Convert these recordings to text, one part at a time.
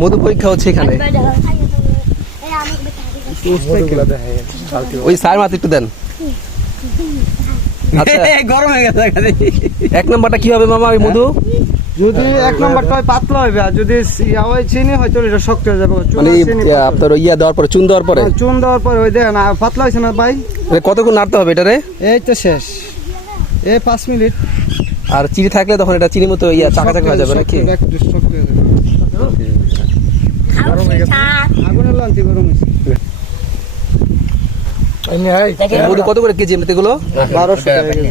মধু পরীক্ষা হচ্ছে এখানে। ওই স্যার মাত্র একটু দেন। আচ্ছা গরম হয়ে গেছে। এক নম্বরটা কি হবে মামা ওই মধু? যদি এক নম্বরটা পাতলা হবে আর যদি চিনি হয়তো এটা শক্ত হয়ে যাবে। মানে আপনার ইয়া দেওয়ার পরে, চুন দেওয়ার পরে? চুন দেওয়ার পরে ওই দেখেন পাতলা হয়েছে না ভাই? কতক্ষণ নাড়তে হবে এটারে? এই তো শেষ, 5 মিনিট। আর চিনি থাকলে তখন এটা চিনি মতো ইয়া চাকা চাকা হয়ে যাবে নাকি? একটু শক্ত হয়ে যাবে। আগুনের লান্তি গরম হয়েছে। মধু কত করে কেজি এমনিতে গুলো? 1200 টাকা কেজি।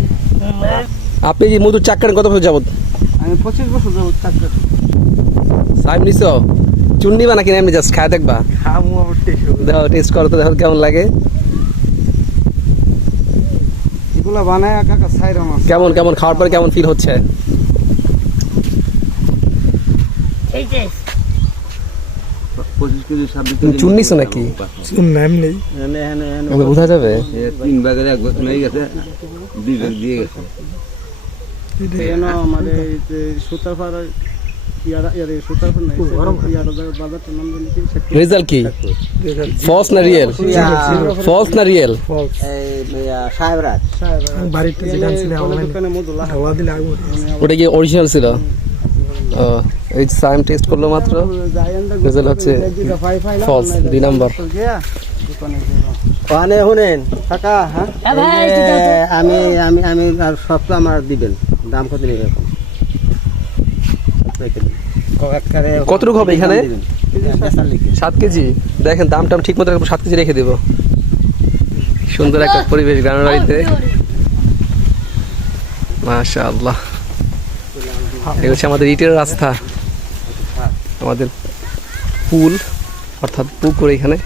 আপনি যে মধুর চাক করেন কত বছর যাবত? আমি 25 বছর যাবত চাক করি। সাইম নিছো? চুন নিবা নাকি এমনি জাস্ট খায় দেখবা? খামু আমার দেখো টেস্ট করো তো, দেখো কেমন লাগে। এগুলা বানায় কাকা ছাইরা মাছ। কেমন কেমন খাওয়ার পরে কেমন ফিল হচ্ছে? চুন নিছো নাকি? চুন নাম নেই। বোঝা যাবে। 3 ভাগের 1 ভাগ হয়ে গেছে, 2 ভাগ দিয়ে গেছে। এনো আমাদের সুতারপাড়া সুতারপাড়া নাই, বাজারটার নাম জানি কি? রেজাল্ট কি? ফলস না রিয়েল? ফলস না রিয়েল? সাহেবরাজ বাড়িতে যেটা ছিল দোকানে মধুলা হাওয়া দিলে আগুন। ওটা কি অরিজিনাল ছিল? ও এই সাইম টেস্ট করলো মাত্র, রেজাল্ট হচ্ছে ফলস, 2 নাম্বার। ওখানে শুনেন কাকা, হ্যাঁ আমি আমি আমি আর সব তো আমার দিবেন। দাম কত নেবেন? কতটুকু হবে এখানে? 7 কেজি। দেখেন দাম টাম ঠিক মতো 7 কেজি রেখে দেবো। সুন্দর একটা পরিবেশ গ্রামের বাড়িতে, মাশাআল্লাহ। এই হচ্ছে আমাদের ইটের রাস্তা, আমাদের পুল অর্থাৎ পুকুর এখানে।